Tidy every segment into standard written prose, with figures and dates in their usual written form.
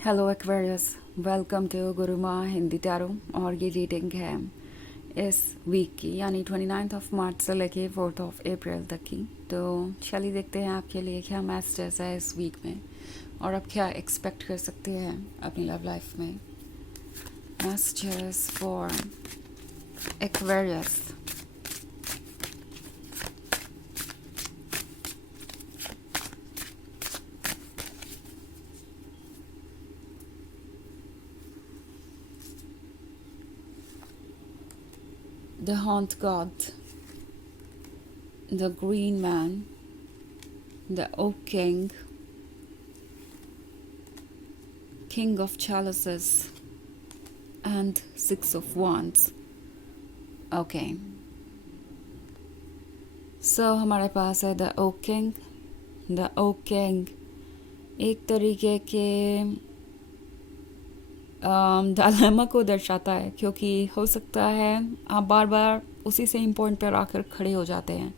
Hello Aquarius, welcome to Guruma Hindi tarot. और ये reading है इस वीक की, यानी 29 ऑफ मार्च से लेके 4 ऑफ अप्रैल तक की। तो चलिए देखते हैं आपके लिए क्या मैसेज है इस वीक में और आप क्या एक्सपेक्ट कर सकते हैं अपनी लव लाइफ में। Messages for Aquarius. The Haunt God, the Green Man, the Oak King, King of Chalices, and Six of Wands. Okay, so हमारे पास है the oak king. The oak king एक तरीके के डायलेमा को दर्शाता है, क्योंकि हो सकता है आप बार बार उसी सेम पॉइंट पर आकर खड़े हो जाते हैं।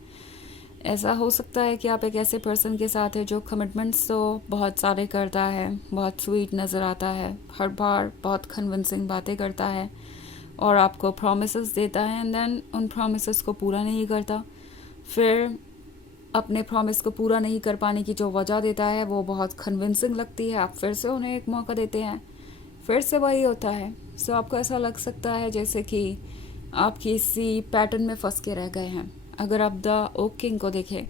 ऐसा हो सकता है कि आप एक ऐसे पर्सन के साथ है जो कमिटमेंट्स तो बहुत सारे करता है, बहुत स्वीट नज़र आता है, हर बार बहुत कन्विंसिंग बातें करता है और आपको प्रॉमिसेस देता है एंड देन उन प्रॉमिसेस को पूरा नहीं करता। फिर अपने प्रॉमिस को पूरा नहीं कर पाने की जो वजह देता है वो बहुत कन्विंसिंग लगती है, आप फिर से उन्हें एक मौका देते हैं, फिर से वही होता है। सो आपको ऐसा लग सकता है जैसे कि आप किसी पैटर्न में फंस के रह गए हैं। अगर आप द ओक किंग को देखें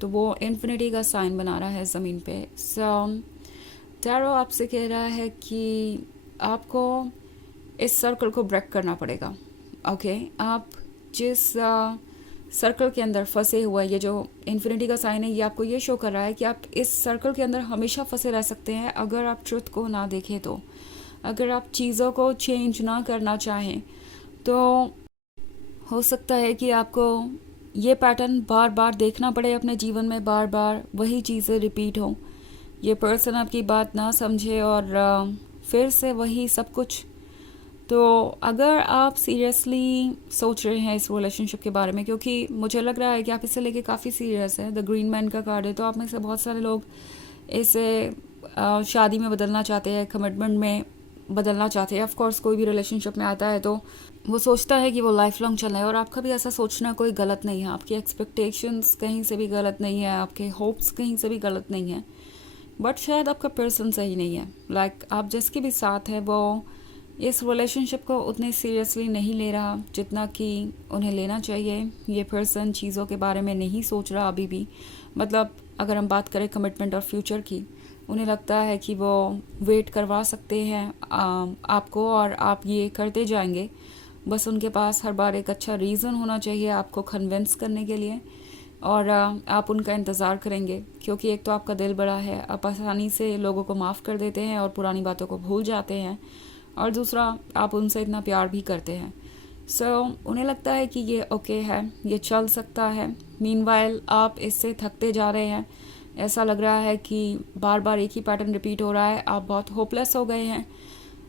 तो वो इन्फिनिटी का साइन बना रहा है ज़मीन पे। सो टैरो आपसे कह रहा है कि आपको इस सर्कल को ब्रेक करना पड़ेगा। ओके, आप जिस सर्कल के अंदर फंसे हुए, ये जो इन्फिनिटी का साइन है ये आपको ये शो कर रहा है कि आप इस सर्कल के अंदर हमेशा फंसे रह सकते हैं अगर आप ट्रुथ को ना देखें तो। अगर आप चीज़ों को चेंज ना करना चाहें तो हो सकता है कि आपको ये पैटर्न बार बार देखना पड़े अपने जीवन में, बार बार वही चीज़ें रिपीट हों, ये पर्सन आपकी बात ना समझे और फिर से वही सब कुछ। तो अगर आप सीरियसली सोच रहे हैं इस रिलेशनशिप के बारे में, क्योंकि मुझे लग रहा है कि आप इसे लेके काफ़ी सीरियस हैं, द ग्रीन मैन का कार्ड है, तो आप में से बहुत सारे लोग इसे शादी में बदलना चाहते हैं, कमिटमेंट में बदलना चाहते हैं। ऑफ कोर्स कोई भी रिलेशनशिप में आता है तो वो सोचता है कि वो लाइफ लॉन्ग चलना है, और आपका भी ऐसा सोचना कोई गलत नहीं है, आपकी एक्सपेक्टेशंस कहीं से भी गलत नहीं है, आपके होप्स कहीं से भी गलत नहीं है, बट शायद आपका पर्सन सही नहीं है। आप जिसके भी साथ है वो इस रिलेशनशिप को उतने सीरियसली नहीं ले रहा जितना कि उन्हें लेना चाहिए। ये पर्सन चीज़ों के बारे में नहीं सोच रहा अभी भी। मतलब अगर हम बात करें कमिटमेंट और फ्यूचर की, उन्हें लगता है कि वो वेट करवा सकते हैं आपको और आप ये करते जाएंगे। बस उनके पास हर बार एक अच्छा रीज़न होना चाहिए आपको कन्विंस करने के लिए, और आप उनका इंतज़ार करेंगे, क्योंकि एक तो आपका दिल बड़ा है, आप आसानी से लोगों को माफ़ कर देते हैं और पुरानी बातों को भूल जाते हैं, और दूसरा आप उनसे इतना प्यार भी करते हैं। उन्हें लगता है कि ये ओके है, ये चल सकता है। मीनवाइल आप इससे थकते जा रहे हैं, ऐसा लग रहा है कि बार बार एक ही पैटर्न रिपीट हो रहा है, आप बहुत होपलेस हो गए हैं।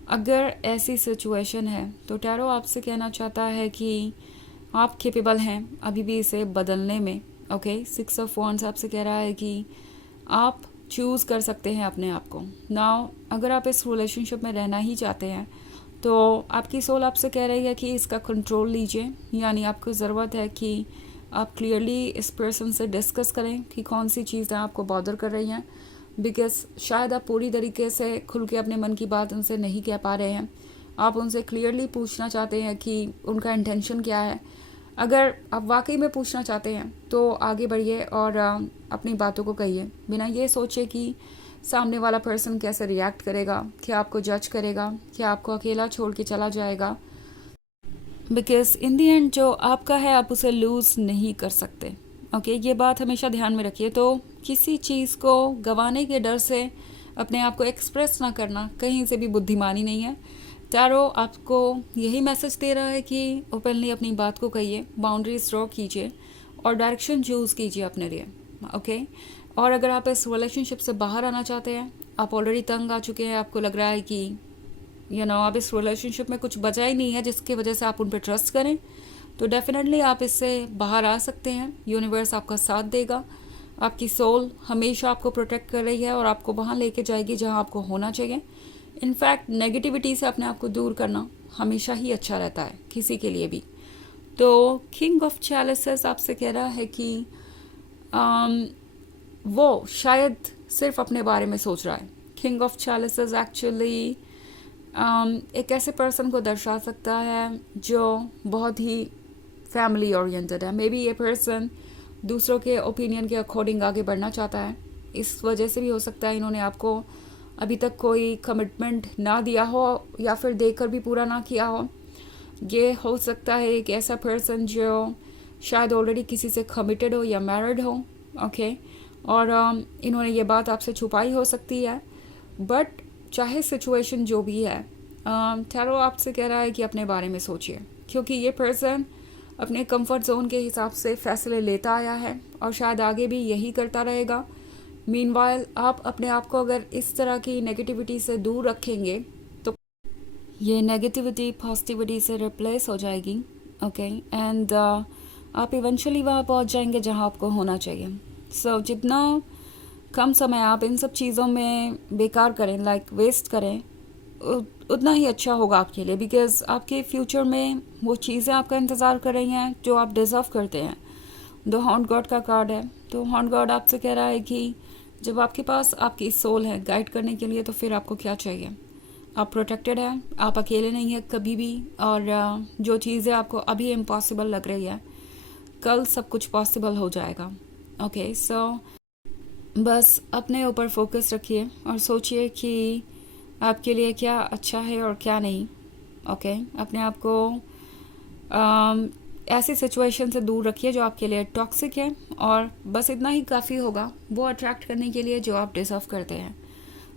अगर ऐसी सिचुएशन है तो टैरो आपसे कहना चाहता है कि आप केपेबल हैं अभी भी इसे बदलने में। ओके, 6 ऑफ वॉन्ड्स आपसे कह रहा है कि आप चूज़ कर सकते हैं अपने आप को। नाउ अगर आप इस रिलेशनशिप में रहना ही चाहते हैं तो आपकी सोल आपसे कह रही है कि इसका कंट्रोल लीजिए, यानी आपको ज़रूरत है कि आप क्लियरली इस पर्सन से डिस्कस करें कि कौन सी चीज़ें आपको बॉदर कर रही हैं, बिकॉज शायद आप पूरी तरीके से खुल के अपने मन की बात उनसे नहीं कह पा रहे हैं। आप उनसे क्लियरली पूछना चाहते हैं कि उनका इंटेंशन क्या है। अगर आप वाकई में पूछना चाहते हैं तो आगे बढ़िए और अपनी बातों को कहिए, बिना ये सोचे कि सामने वाला पर्सन कैसे रिएक्ट करेगा, क्या आपको जज करेगा, क्या आपको अकेला छोड़ के चला जाएगा। बिकॉज इन दी एंड जो आपका है आप उसे लूज़ नहीं कर सकते। ओके, ये बात हमेशा ध्यान में रखिए। तो किसी चीज़ को गंवाने के डर से अपने आप को एक्सप्रेस ना करना कहीं से भी बुद्धिमानी नहीं है। टैरो आपको यही मैसेज दे रहा है कि ओपनली अपनी बात को कहिए, बाउंड्रीज ड्रॉ कीजिए और डायरेक्शन चूज़ कीजिए अपने लिए। ओके, और अगर आप इस रिलेशनशिप से बाहर आना चाहते हैं, आप ऑलरेडी तंग आ चुके हैं, आपको लग रहा है कि अब इस रिलेशनशिप में कुछ बचा ही नहीं है जिसकी वजह से आप उन पर ट्रस्ट करें, तो डेफिनेटली आप इससे बाहर आ सकते हैं। यूनिवर्स आपका साथ देगा, आपकी सोल हमेशा आपको प्रोटेक्ट कर रही है और आपको वहाँ लेके जाएगी जहाँ आपको होना चाहिए। इनफैक्ट नेगेटिविटी से अपने आप को दूर करना हमेशा ही अच्छा रहता है किसी के लिए भी। तो किंग ऑफ चैलिसेस आपसे कह रहा है कि um, वो शायद सिर्फ अपने बारे में सोच रहा है। किंग ऑफ चैलिसेस एक्चुअली एक ऐसे पर्सन को दर्शा सकता है जो बहुत ही फैमिली ओरिएंटेड है। मे बी ये पर्सन दूसरों के ओपिनियन के अकॉर्डिंग आगे बढ़ना चाहता है। इस वजह से भी हो सकता है इन्होंने आपको अभी तक कोई कमिटमेंट ना दिया हो या फिर देकर भी पूरा ना किया हो। ये हो सकता है एक ऐसा पर्सन जो शायद ऑलरेडी किसी से कमिटेड हो या मैरिड हो, ओके और इन्होंने ये बात आपसे छुपाई हो सकती है। बट चाहे सिचुएशन जो भी है, टैरो आपसे कह रहा है कि अपने बारे में सोचिए, क्योंकि ये पर्सन अपने कंफर्ट जोन के हिसाब से फैसले लेता आया है और शायद आगे भी यही करता रहेगा। मीनवाइल आप अपने आप को अगर इस तरह की नेगेटिविटी से दूर रखेंगे तो ये नेगेटिविटी पॉजिटिविटी से रिप्लेस हो जाएगी, ओके एंड आप इवेंचुअली वहाँ पहुँच जाएंगे जहाँ आपको होना चाहिए। सो जितना कम समय आप इन सब चीज़ों में बेकार करें, लाइक वेस्ट करें, उतना ही अच्छा होगा आपके लिए, बिकॉज आपके फ्यूचर में वो चीज़ें आपका इंतज़ार कर रही हैं जो आप डिज़र्व करते हैं। द हॉन्ट गॉड का कार्ड है, तो हॉन्ट गॉड आपसे कह रहा है कि जब आपके पास आपकी सोल है गाइड करने के लिए, तो फिर आपको क्या चाहिए? आप प्रोटेक्टेड हैं, आप अकेले नहीं हैं कभी भी, और जो चीज़ें आपको अभी इम्पॉसिबल लग रही है कल सब कुछ पॉसिबल हो जाएगा। ओके सो बस अपने ऊपर फोकस रखिए और सोचिए कि आपके लिए क्या अच्छा है और क्या नहीं। ओके अपने आप को ऐसी सिचुएशन से दूर रखिए जो आपके लिए टॉक्सिक है, और बस इतना ही काफ़ी होगा वो अट्रैक्ट करने के लिए जो आप डिजर्व करते हैं।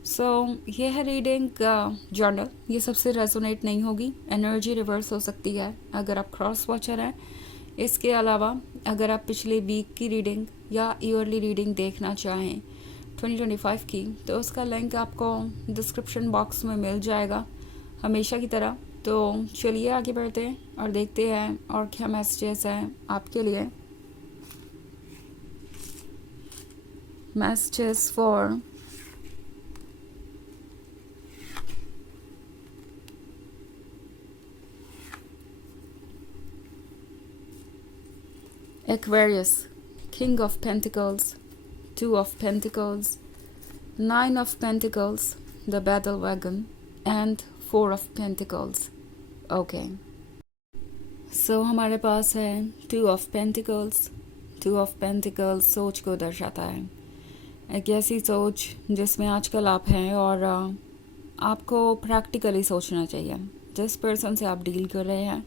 सो ये है रीडिंग जर्नल, ये सबसे रेजोनेट नहीं होगी, एनर्जी रिवर्स हो सकती है अगर आप क्रॉस वॉचर हैं। इसके अलावा अगर आप पिछले वीक की रीडिंग या ईयरली रीडिंग देखना चाहें 2025 की, तो उसका लिंक आपको डिस्क्रिप्शन बॉक्स में मिल जाएगा हमेशा की तरह। तो चलिए आगे बढ़ते हैं और देखते हैं और क्या मैसेजेस हैं आपके लिए। Messages for Aquarius, King of Pentacles, Two of Pentacles, Nine of Pentacles, the Battle Wagon, and Four of Pentacles. Okay. So हमारे पास है Two of Pentacles. Two of Pentacles सोच को दर्शाता है, एक ऐसी सोच जिसमें आजकल आप हैं और आपको प्रैक्टिकली सोचना चाहिए। जिस पर्सन से आप डील कर रहे हैं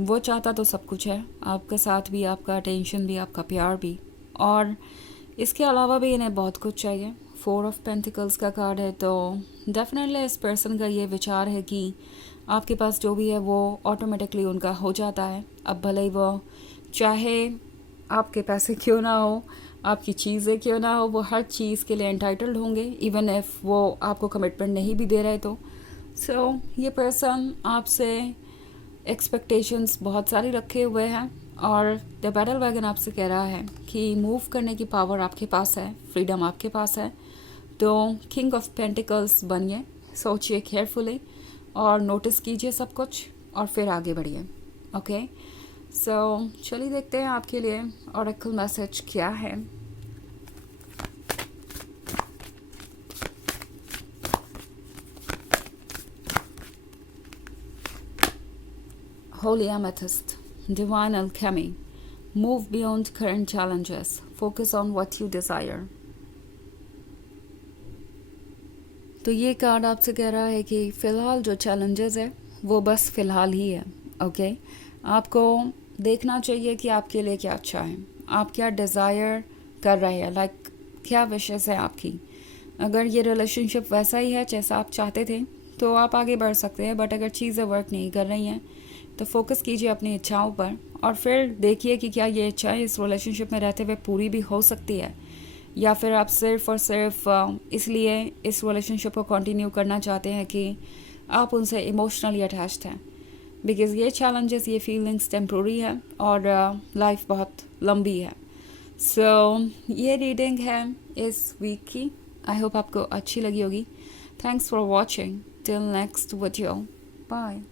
वो चाहता तो सब कुछ है, आपका साथ भी, आपका अटेंशन भी, आपका प्यार भी, और इसके अलावा भी इन्हें बहुत कुछ चाहिए। फोर ऑफ पेंटिकल्स का कार्ड है, तो डेफिनेटली इस पर्सन का ये विचार है कि आपके पास जो भी है वो ऑटोमेटिकली उनका हो जाता है। अब भले ही वो चाहे आपके पैसे क्यों ना हो, आपकी चीज़ें क्यों ना हो, वो हर चीज़ के लिए एंटाइटल्ड होंगे, इवन इफ़ वो आपको कमिटमेंट नहीं भी दे रहे तो। सो ये पर्सन आपसे एक्सपेक्टेशंस बहुत सारी रखे हुए हैं, और द बैटल वैगन आपसे कह रहा है कि मूव करने की पावर आपके पास है, फ्रीडम आपके पास है। तो किंग ऑफ पेंटिकल्स बनिए, सोचिए केयरफुली और नोटिस कीजिए सब कुछ और फिर आगे बढ़िए। ओके सो चलिए देखते हैं आपके लिए ऑरेकल मैसेज क्या है। Holy Amethyst, Divine Alchemy, move beyond current challenges, focus on what you desire. तो ये कार्ड आपसे कह रहा है कि फ़िलहाल जो चैलेंजेस है वो बस फ़िलहाल ही है। ओके आपको देखना चाहिए कि आपके लिए क्या अच्छा है, आप क्या डिज़ायर कर रहे हैं, लाइक क्या विशेस है आपकी। अगर ये रिलेशनशिप वैसा ही है जैसा आप चाहते थे तो आप आगे बढ़ सकते हैं, बट अगर चीज़ें वर्क नहीं कर रही हैं तो फोकस कीजिए अपनी इच्छाओं पर और फिर देखिए कि क्या ये इच्छाएं इस रिलेशनशिप में रहते हुए पूरी भी हो सकती है, या फिर आप सिर्फ और सिर्फ इसलिए इस रिलेशनशिप को कंटिन्यू करना चाहते हैं कि आप उनसे इमोशनली अटैच्ड हैं। बिकॉज़ ये चैलेंजेस, ये फीलिंग्स टेम्प्रोरी है और लाइफ बहुत लंबी है। सो ये रीडिंग है इस वीक की, आई होप आपको अच्छी लगी होगी। Thanks for watching. Till next video. Bye.